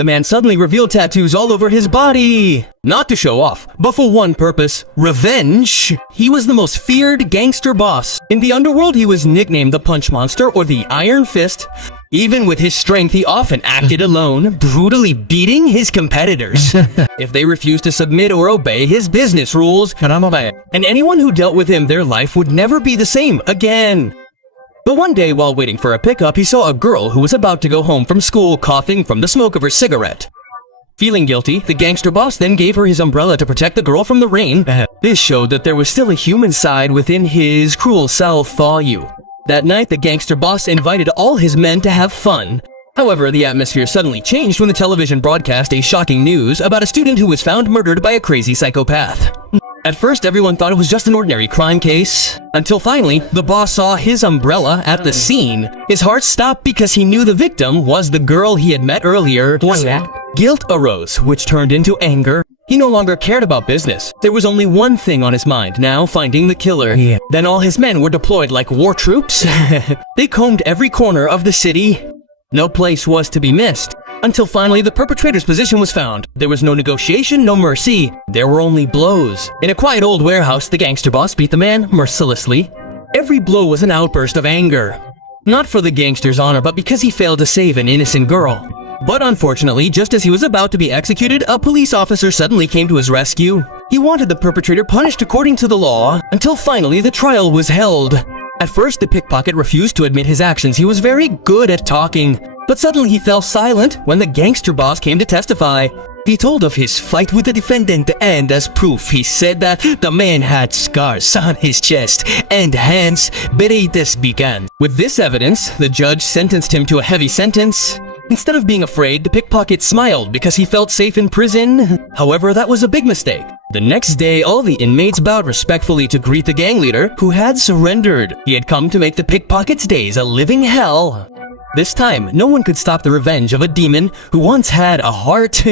the man suddenly revealed tattoos all over his body. Not to show off, but for one purpose, revenge. He was the most feared gangster boss. In the underworld, he was nicknamed the Punch Monster or the Iron Fist. Even with his strength, he often acted alone, brutally beating his competitors. If they refused to submit or obey his business rules, and anyone who dealt with him, their life would never be the same again. But one day, while waiting for a pickup, he saw a girl who was about to go home from school coughing from the smoke of her cigarette. Feeling guilty, the gangster boss then gave her his umbrella to protect the girl from the rain. This showed that there was still a human side within his cruel self, That night, the gangster boss invited all his men to have fun. However, the atmosphere suddenly changed when the television broadcast a shocking news about a student who was found murdered by a crazy psychopath. At first, everyone thought it was just an ordinary crime case. Until finally, the boss saw his umbrella at the scene. His heart stopped because he knew the victim was the girl he had met earlier. Guilt arose, which turned into anger. He no longer cared about business. There was only one thing on his mind now, finding the killer. Then all his men were deployed like war troops. They combed every corner of the city. No place was to be missed. Until finally the perpetrator's position was found. There was no negotiation, no mercy. There were only blows. In a quiet old warehouse, the gangster boss beat the man mercilessly. Every blow was an outburst of anger. Not for the gangster's honor, but because he failed to save an innocent girl. But unfortunately, just as he was about to be executed, a police officer suddenly came to his rescue. He wanted the perpetrator punished according to the law, until finally the trial was held. At first, the pickpocket refused to admit his actions. He was very good at talking. But suddenly he fell silent when the gangster boss came to testify. He told of his fight with the defendant, and as proof, he said that the man had scars on his chest and hands. Bereites began. With this evidence, the judge sentenced him to a heavy sentence. Instead of being afraid, the pickpocket smiled because he felt safe in prison. However, that was a big mistake. The next day, all the inmates bowed respectfully to greet the gang leader, who had surrendered. He had come to make the pickpocket's days a living hell. This time, no one could stop the revenge of a demon who once had a heart.